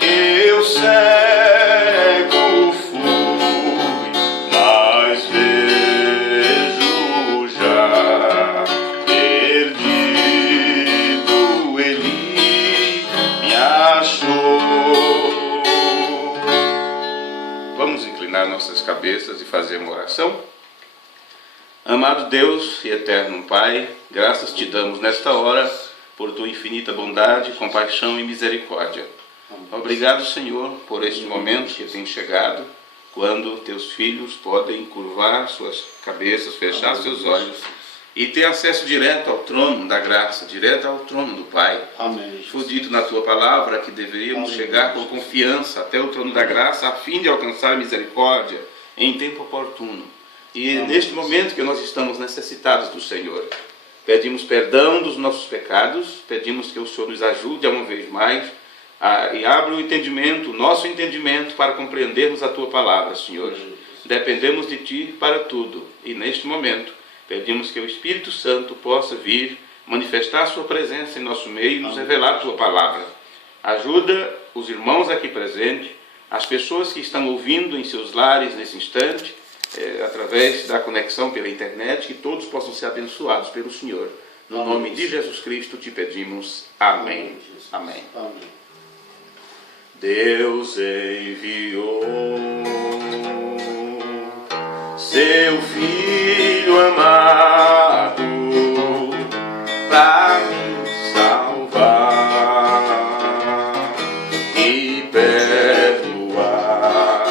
eu cego fui, mas vejo já, perdido ele me achou. Vamos inclinar nossas cabeças e fazer uma oração? Amado Deus e eterno Pai, graças te damos nesta hora por tua infinita bondade, compaixão e misericórdia. Obrigado, Senhor, por este momento que tem chegado, quando teus filhos podem curvar suas cabeças, fechar seus olhos e ter acesso direto ao trono da graça, direto ao trono do Pai. Amém. Foi dito na tua palavra que deveríamos chegar com confiança até o trono da graça, a fim de alcançar misericórdia em tempo oportuno. E neste momento que nós estamos necessitados do Senhor, pedimos perdão dos nossos pecados, pedimos que o Senhor nos ajude uma vez mais e abra o entendimento, o nosso entendimento, para compreendermos a tua palavra, Senhor. Dependemos de ti para tudo, e neste momento pedimos que o Espírito Santo possa vir manifestar a sua presença em nosso meio e nos revelar a tua palavra. Ajuda os irmãos aqui presentes, as pessoas que estão ouvindo em seus lares nesse instante, através da conexão pela internet, que todos possam ser abençoados pelo Senhor. No nome de Jesus Cristo te pedimos. Amém. Amém. Deus enviou seu Filho amado para me salvar e perdoar.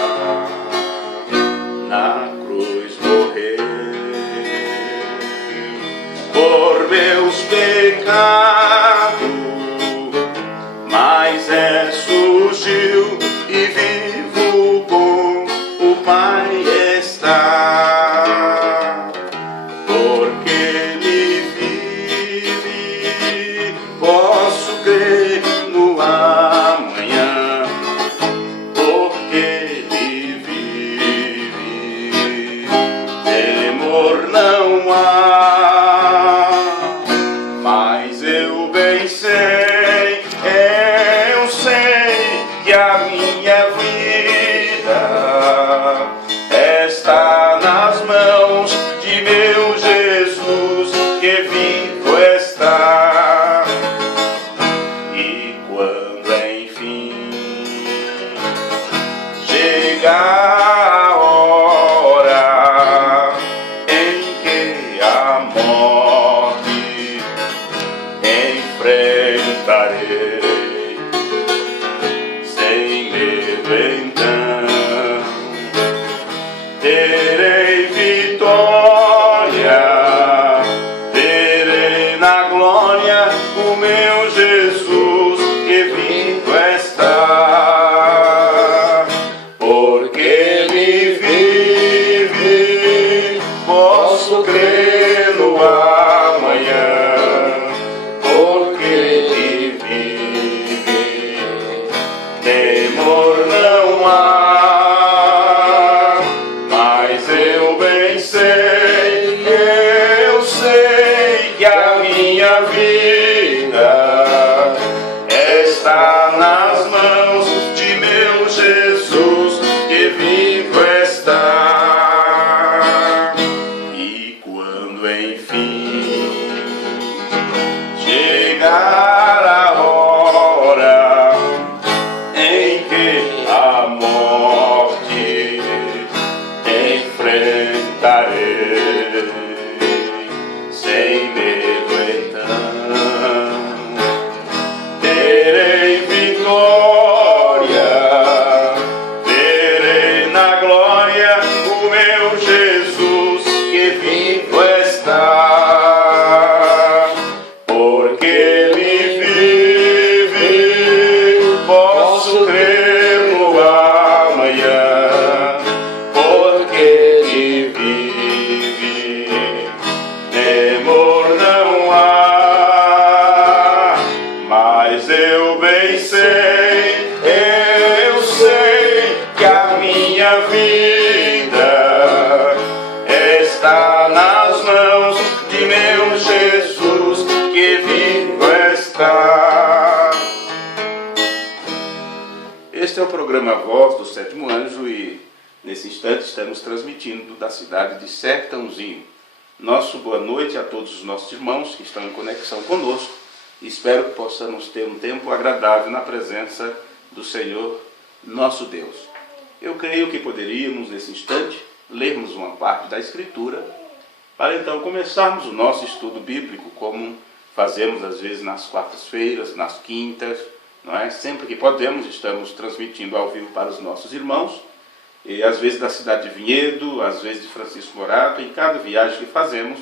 Na cruz morreu por meus pecados, mas ressurgiu e vivo com o Pai está. Porque Ele vive, posso crer no amanhã. Porque Ele vive, temor não há. Mas eu bem sei, eu sei que a minha vida está nas mãos de meu Jesus, que vivo está. E quando enfim chegar a hora em que a morte enfrentarei, sem medo então terei vitória, terei na glória o meu Jesus, que vivo está. Porque Ele vive, posso crer no amanhã. Porque Ele vive, temor não há. Mas eu bem sei, eu sei que a minha vida está nas mãos de meu Jesus, que vivo está. E quando enfim chegar a hora em que a morte enfrentarei, sem medo então terei vitória, terei na glória o meu Jesus, que vivo está. Porque Ele vive, posso crer no amanhã. Porque Ele vive, temor não há. Mas eu bem sei, eu sei que a minha vida está nas mãos de meu Jesus, que vivo está. Este é o programa Voz do Sétimo Anjo e nesse instante estamos transmitindo da cidade de Sertãozinho. Nosso boa noite a todos os nossos irmãos que estão em conexão conosco. Espero que possamos ter um tempo agradável na presença do Senhor, nosso Deus. Eu creio que poderíamos, nesse instante, lermos uma parte da Escritura, para então começarmos o nosso estudo bíblico como fazemos às vezes nas quartas-feiras, nas quintas, não é? Sempre que podemos, estamos transmitindo ao vivo para os nossos irmãos, e às vezes da cidade de Vinhedo, às vezes de Francisco Morato, em cada viagem que fazemos,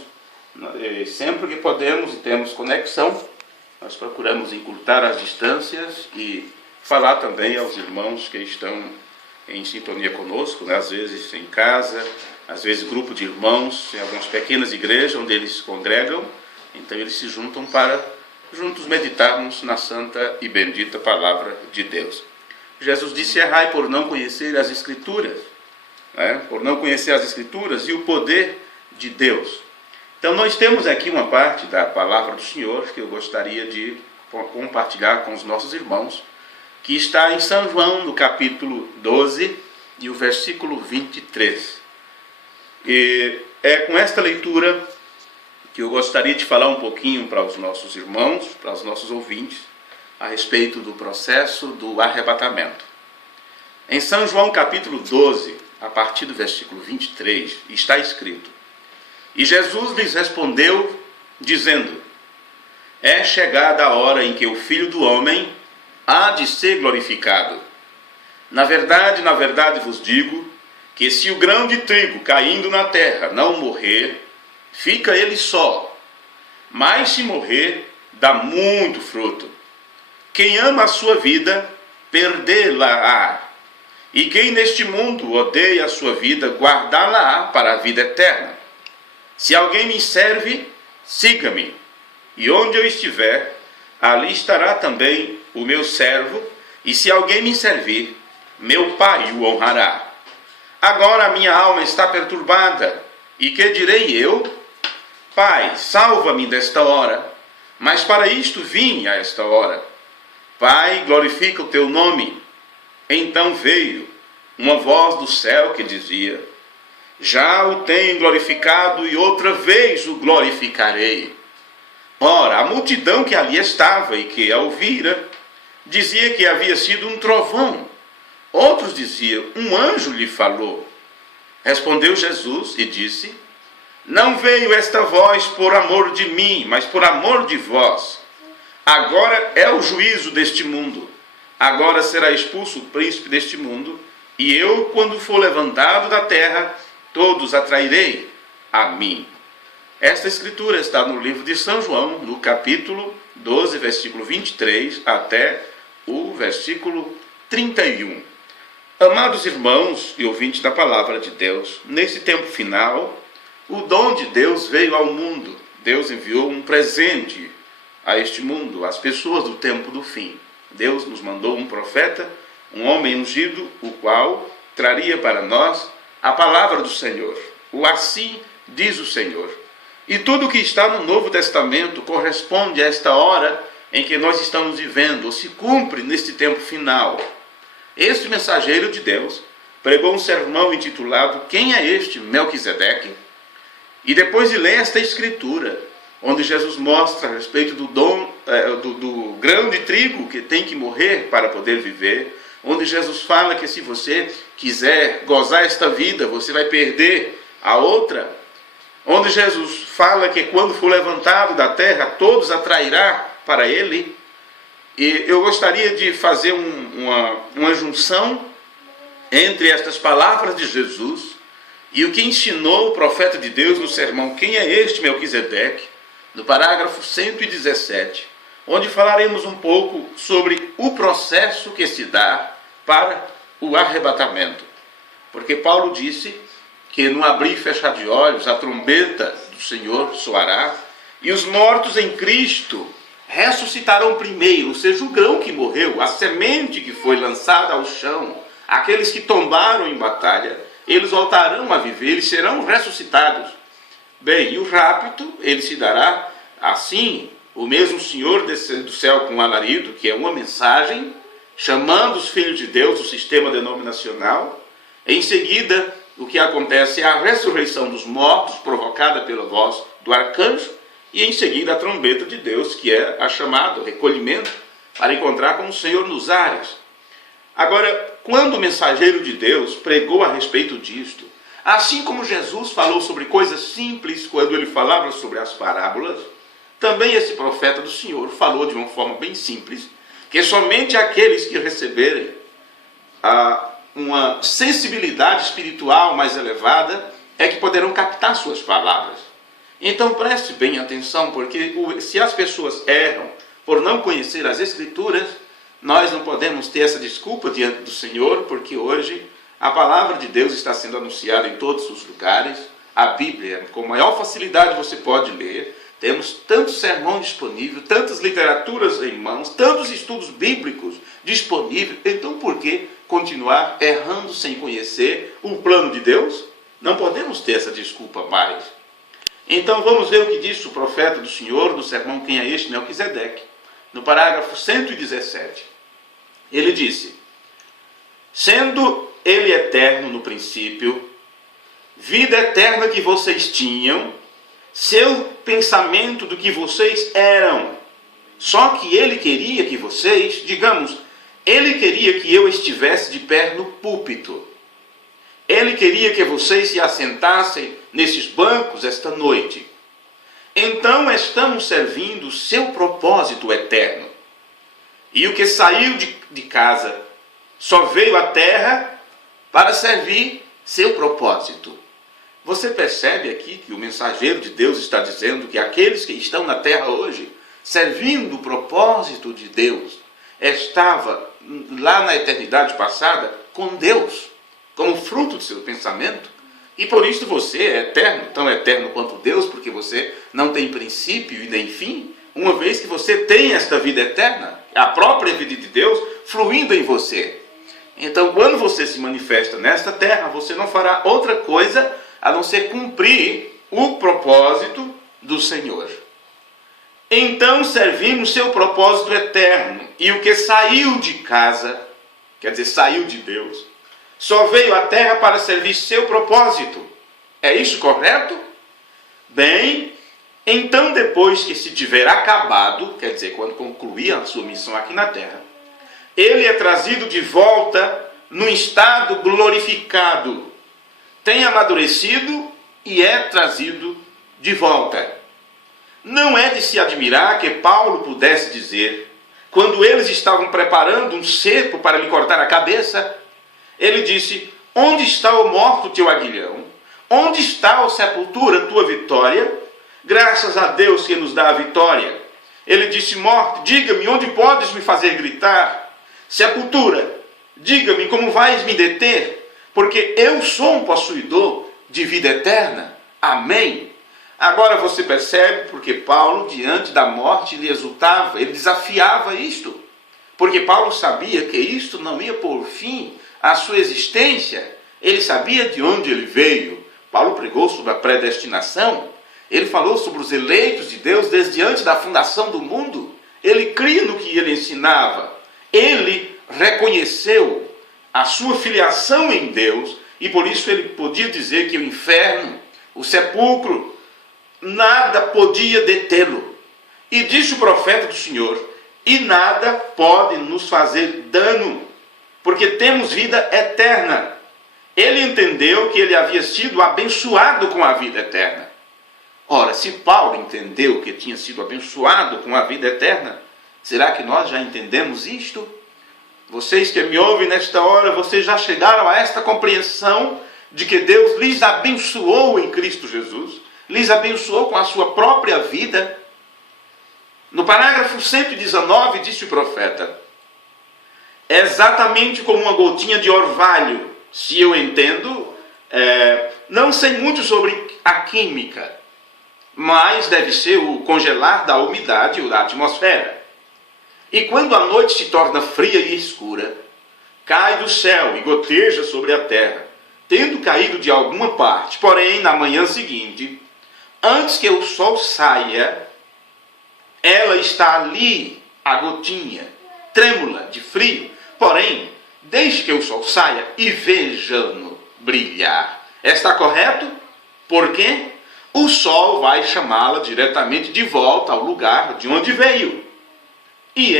sempre que podemos e temos conexão, nós procuramos encurtar as distâncias e falar também aos irmãos que estão em sintonia conosco, né? Às vezes em casa, às vezes grupo de irmãos, em algumas pequenas igrejas onde eles congregam, então eles se juntam para juntos meditarmos na santa e bendita palavra de Deus. Jesus disse: errai por não conhecer as Escrituras, né? Por não conhecer as Escrituras e o poder de Deus. Então nós temos aqui uma parte da palavra do Senhor que eu gostaria de compartilhar com os nossos irmãos, que está em São João, no capítulo 12 e o versículo 23. E é com esta leitura que eu gostaria de falar um pouquinho para os nossos irmãos, para os nossos ouvintes, a respeito do processo do arrebatamento. Em São João capítulo 12, a partir do versículo 23, está escrito: e Jesus lhes respondeu, dizendo: é chegada a hora em que o Filho do Homem há de ser glorificado. Na verdade vos digo, que se o grão de trigo caindo na terra não morrer, fica ele só, mas se morrer, dá muito fruto. Quem ama a sua vida, perdê-la-á. E quem neste mundo odeia a sua vida, guardá-la-á para a vida eterna. Se alguém me serve, siga-me. E onde eu estiver, ali estará também o meu servo. E se alguém me servir, meu Pai o honrará. Agora a minha alma está perturbada. E que direi eu? Pai, salva-me desta hora. Mas para isto vim a esta hora. Pai, glorifica o teu nome. Então veio uma voz do céu que dizia: já o tenho glorificado e outra vez o glorificarei. Ora, a multidão que ali estava e que a ouvira, dizia que havia sido um trovão. Outros diziam: um anjo lhe falou. Respondeu Jesus e disse: não veio esta voz por amor de mim, mas por amor de vós. Agora é o juízo deste mundo. Agora será expulso o príncipe deste mundo, e eu, quando for levantado da terra, todos atrairei a mim. Esta escritura está no livro de São João, no capítulo 12, versículo 23, até o versículo 31. Amados irmãos e ouvintes da palavra de Deus, nesse tempo final, o dom de Deus veio ao mundo. Deus enviou um presente a este mundo, às pessoas do tempo do fim. Deus nos mandou um profeta, um homem ungido, o qual traria para nós a palavra do Senhor. O assim diz o Senhor. E tudo o que está no Novo Testamento corresponde a esta hora em que nós estamos vivendo, ou se cumpre neste tempo final. Este mensageiro de Deus pregou um sermão intitulado Quem é este Melquisedeque? E depois de ler esta escritura, onde Jesus mostra a respeito do do grão de trigo que tem que morrer para poder viver, onde Jesus fala que se você quiser gozar esta vida, você vai perder a outra, onde Jesus fala que quando for levantado da terra, todos atrairá para ele. E eu gostaria de fazer uma junção entre estas palavras de Jesus e o que ensinou o profeta de Deus no sermão Quem é este Melquisedeque? No parágrafo 117, onde falaremos um pouco sobre o processo que se dá para o arrebatamento. Porque Paulo disse que no abrir e fechar de olhos a trombeta do Senhor soará e os mortos em Cristo ressuscitarão primeiro, ou seja, o grão que morreu, a semente que foi lançada ao chão, aqueles que tombaram em batalha, eles voltarão a viver, eles serão ressuscitados. Bem, e o rapto, ele se dará assim, o mesmo Senhor descendo do céu com um alarido, que é uma mensagem, chamando os filhos de Deus do sistema denominacional. Em seguida, o que acontece é a ressurreição dos mortos, provocada pela voz do arcanjo, e em seguida a trombeta de Deus, que é a chamada, o recolhimento, para encontrar com o Senhor nos ares. Agora, quando o mensageiro de Deus pregou a respeito disto, assim como Jesus falou sobre coisas simples quando ele falava sobre as parábolas, também esse profeta do Senhor falou de uma forma bem simples, que somente aqueles que receberem uma sensibilidade espiritual mais elevada é que poderão captar suas palavras. Então preste bem atenção, porque se as pessoas erram por não conhecer as Escrituras, nós não podemos ter essa desculpa diante do Senhor, porque hoje a palavra de Deus está sendo anunciada em todos os lugares. A Bíblia, com maior facilidade você pode ler. Temos tanto sermão disponível, tantas literaturas em mãos, tantos estudos bíblicos disponíveis. Então por que continuar errando sem conhecer o plano de Deus? Não podemos ter essa desculpa mais. Então vamos ver o que disse o profeta do Senhor no sermão Quem é este? Melquisedeque, no parágrafo 117. Ele disse: sendo ele eterno no princípio, vida eterna que vocês tinham, seu pensamento do que vocês eram, só que ele queria que vocês, digamos, ele queria que eu estivesse de pé no púlpito. Ele queria que vocês se assentassem nesses bancos esta noite. Então estamos servindo o seu propósito eterno. E o que saiu de casa só veio à terra para servir seu propósito. Você percebe aqui que o mensageiro de Deus está dizendo que aqueles que estão na terra hoje, servindo o propósito de Deus, estava lá na eternidade passada com Deus, como fruto do seu pensamento, e por isso você é eterno, tão eterno quanto Deus, porque você não tem princípio e nem fim, uma vez que você tem esta vida eterna, a própria vida de Deus fluindo em você. Então, quando você se manifesta nesta terra, você não fará outra coisa a não ser cumprir o propósito do Senhor. Então servimos seu propósito eterno, e o que saiu de casa, quer dizer, saiu de Deus, só veio à terra para servir seu propósito. É isso correto? Bem, então depois que se tiver acabado, quer dizer, quando concluir a sua missão aqui na terra, ele é trazido de volta no estado glorificado, tem amadurecido e é trazido de volta. Não é de se admirar que Paulo pudesse dizer, quando eles estavam preparando um cepo para lhe cortar a cabeça, ele disse: onde está o morto teu aguilhão? Onde está, ó sepultura, tua vitória? Graças a Deus que nos dá a vitória. Ele disse: morte, diga-me, onde podes me fazer gritar? Sepultura, diga-me, como vais me deter? Porque eu sou um possuidor de vida eterna. Amém? Agora você percebe porque Paulo, diante da morte, ele exultava, ele desafiava isto. Porque Paulo sabia que isto não ia pôr fim à sua existência. Ele sabia de onde ele veio. Paulo pregou sobre a predestinação. Ele falou sobre os eleitos de Deus desde antes da fundação do mundo. Ele cria no que ele ensinava. Ele reconheceu a sua filiação em Deus e por isso ele podia dizer que o inferno, o sepulcro, nada podia detê-lo. E disse o profeta do Senhor: e nada pode nos fazer dano, porque temos vida eterna. Ele entendeu que ele havia sido abençoado com a vida eterna. Ora, se Paulo entendeu que tinha sido abençoado com a vida eterna, será que nós já entendemos isto? Vocês que me ouvem nesta hora, vocês já chegaram a esta compreensão de que Deus lhes abençoou em Cristo Jesus, lhes abençoou com a sua própria vida? No parágrafo 119 disse o profeta: exatamente como uma gotinha de orvalho, se eu entendo, não sei muito sobre a química, mas deve ser o congelar da umidade ou da atmosfera. E quando a noite se torna fria e escura, cai do céu e goteja sobre a terra, tendo caído de alguma parte, porém na manhã seguinte, antes que o sol saia, ela está ali, a gotinha, trêmula de frio, porém, deixe que o sol saia e veja-no brilhar. Está correto? Por quê? O sol vai chamá-la diretamente de volta ao lugar de onde veio. E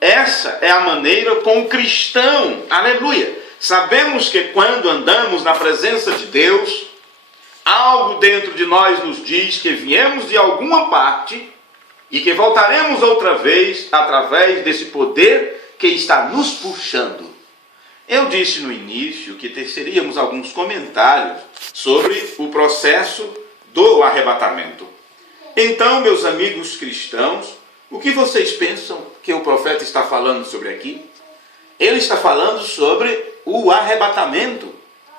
essa é a maneira com o cristão. Aleluia! Sabemos que quando andamos na presença de Deus, algo dentro de nós nos diz que viemos de alguma parte e que voltaremos outra vez através desse poder que está nos puxando. Eu disse no início que teríamos alguns comentários sobre o processo do arrebatamento. Então, meus amigos cristãos, o que vocês pensam que o profeta está falando sobre aqui? Ele está falando sobre o arrebatamento.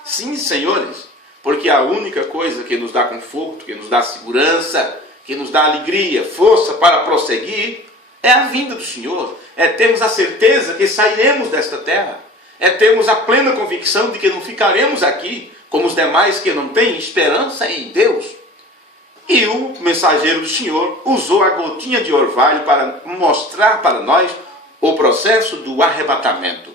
Sim, senhores, porque a única coisa que nos dá conforto, que nos dá segurança, que nos dá alegria, força para prosseguir, é a vinda do Senhor. É termos a certeza que sairemos desta terra. É termos a plena convicção de que não ficaremos aqui como os demais que não têm esperança em Deus. E o mensageiro do Senhor usou a gotinha de orvalho para mostrar para nós o processo do arrebatamento.